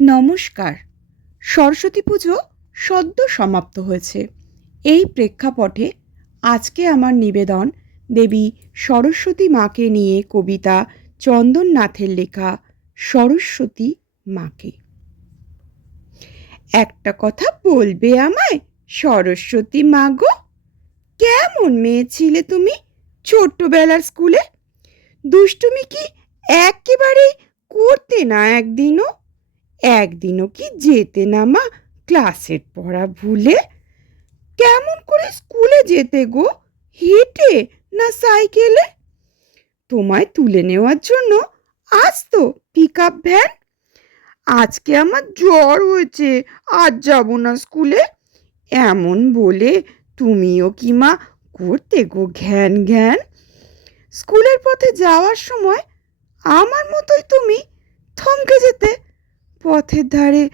নমস্কার। সরস্বতী পুজো সদ্য সমাপ্ত হয়েছে। এই প্রেক্ষাপটে আজকে আমার নিবেদন দেবী সরস্বতী মাকে নিয়ে কবিতা চন্দননাথের লেখা সরস্বতী মাকে। একটা কথা বলবে আমায়, সরস্বতী মা গো? কেমন মেয়ে ছিলে তুমি ছোট্টবেলার স্কুলে? দুষ্টুমি কি একেবারেই করতে না একদিনও? একদিনও কি যেতে না মা ক্লাসের পড়া ভুলে? কেমন করে স্কুলে যেতে গো, হেঁটে না সাইকেলে? তোমায় তুলে নেওয়ার জন্য আসতো পিক আপ ভ্যান। আজকে আমার জ্বর হয়েছে, আজ যাব না স্কুলে, এমন বলে তুমিও কি মা করতে গো ঘ্যান ঘ্যান? স্কুলের পথে যাওয়ার সময় আমার মতোই তুমি থমকে যেতে পথের ধারে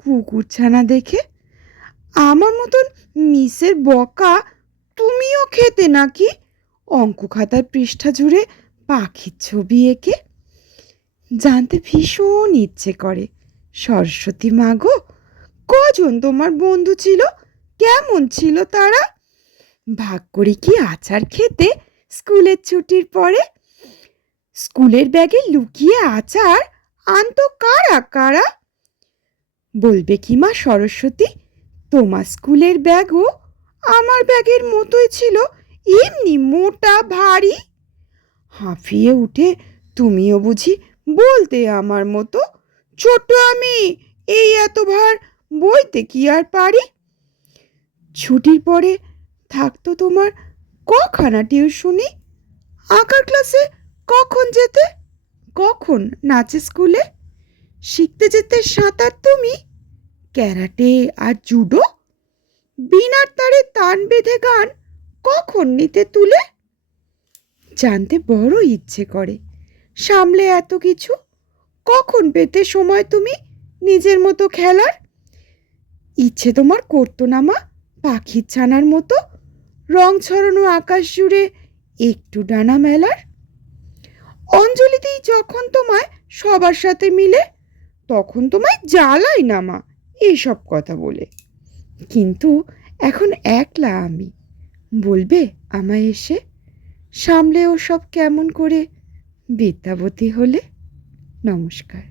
কুকুরছানা দেখে। আমার মতন মিসের বকা তুমিও খেতে নাকি অঙ্ক খাতার পৃষ্ঠা জুড়ে পাখির ছবি এঁকে? জানতে ভীষণ ইচ্ছে করে, সরস্বতী মা গো, কজন তোমার বন্ধু ছিল, কেমন ছিল তারা? ভাগ করে কি আচার খেতে স্কুলের ছুটির পরে? স্কুলের ব্যাগে লুকিয়ে আচার আনতো কারা কারা? বলবে কি মা সরস্বতী, তোমার স্কুলের ব্যাগও আমার ব্যাগের মতোই ছিল, এমনি মোটা ভারী? হাঁফিয়ে উঠে তুমিও বুঝি বলতে আমার মতো, ছোট আমি, এই এত ভার বইতে কি আর পারি? ছুটির পরে থাকতো তোমার কখানা টিউশনি? আঁকার ক্লাসে কখন যেতে, কখন নাচে স্কুলে? শিখতে যেতে সাঁতার তুমি, ক্যারাটে আর জুডো? বিনার তারে তান বেঁধে গান কখন নিতে তুলে? জানতে বড় ইচ্ছে করে, সামলে এত কিছু কখন পেতে সময় তুমি নিজের মতো খেলার? ইচ্ছে তোমার করতো না মা পাখির ছানার মতো রং ছড়ানো আকাশ জুড়ে একটু ডানা মেলার? অঞ্জলিতেই যখন তোমায় সবার সাথে মিলে, তখন তোমায় জ্বালাই না মা এইসব কথা বলে। কিন্তু এখন একলা আমি, বলবে আমায় এসে সামলে ও সব কেমন করে বিদ্যাবতী হলে? নমস্কার।